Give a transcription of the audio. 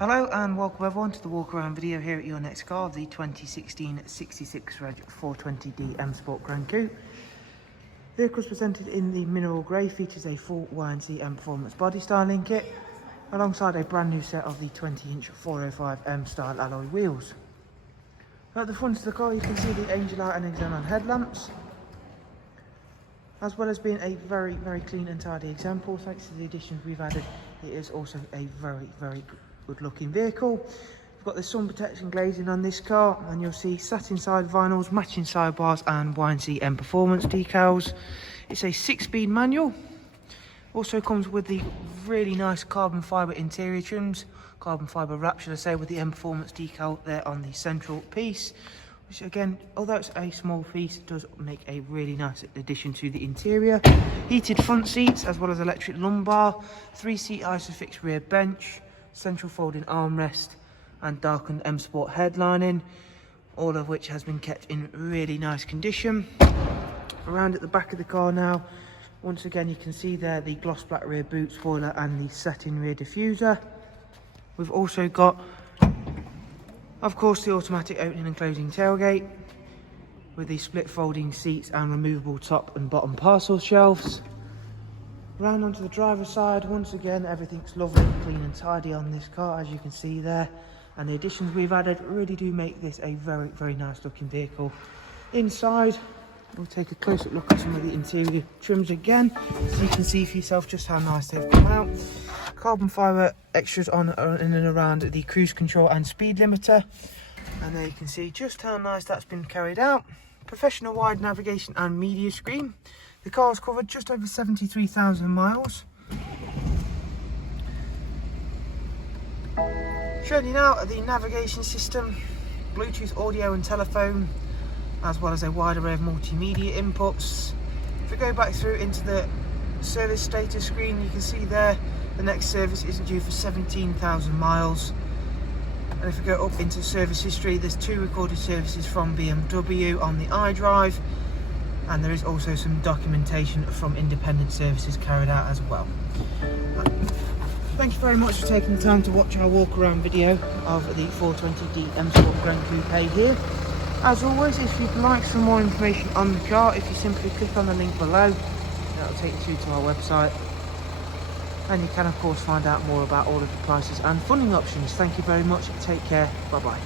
Hello and welcome everyone to the walk around video here at your next car, the 2016 66 Reg 420D M Sport Gran Coupe. The vehicle is presented in the mineral grey, features a full YNC Mperformance body styling kit alongside a brand new set of the 20-inch 405M style alloy wheels. At the front of the car you can see the Angel Light and Xenon headlamps, as well as being a very clean and tidy example. Thanks to the additions we've added, it is also a very good looking vehicle. We've got the sun protection glazing on this car, and you'll see satin side vinyls, matching sidebars and YNC Mperformance decals. It's a 6-speed manual. Also comes with the really nice carbon fibre interior trims, carbon fibre wrap should I say, with the Mperformance decal there on the central piece, which again, although it's a small piece, does make a really nice addition to the interior. Heated front seats as well as electric lumbar, 3-seat isofix rear bench, central folding armrest and darkened M Sport headlining, all of which has been kept in really nice condition. Around at the back of the car now, once again you can see there the gloss black rear boot spoiler and the satin rear diffuser. We've also got, of course, the automatic opening and closing tailgate with the split folding seats and removable top and bottom parcel shelves. Round onto the driver's side, once again everything's lovely, clean and tidy on this car, as you can see there, and the additions we've added really do make this a very nice looking vehicle. Inside we'll take a closer look at some of the interior trims again, so you can see for yourself just how nice they've come out. Carbon fibre extras on in and around the cruise control and speed limiter, and there you can see just how nice that's been carried out. Professional wide navigation and media screen. The car's covered just over 73,000 miles. Showing you now the navigation system, Bluetooth audio and telephone, as well as a wide array of multimedia inputs. If we go back through into the service status screen, you can see there the next service isn't due for 17,000 miles. And if we go up into service history, there's 2 recorded services from BMW on the iDrive, and there is also some documentation from independent services carried out as well. Thank you very much for taking the time to watch our walk around video of the 420D M Sport Gran Coupe here. As always, if you'd like some more information on the car, if you simply click on the link below, that'll take you through to our website, and you can of course find out more about all of the prices and funding options. Thank you very much, take care, bye bye.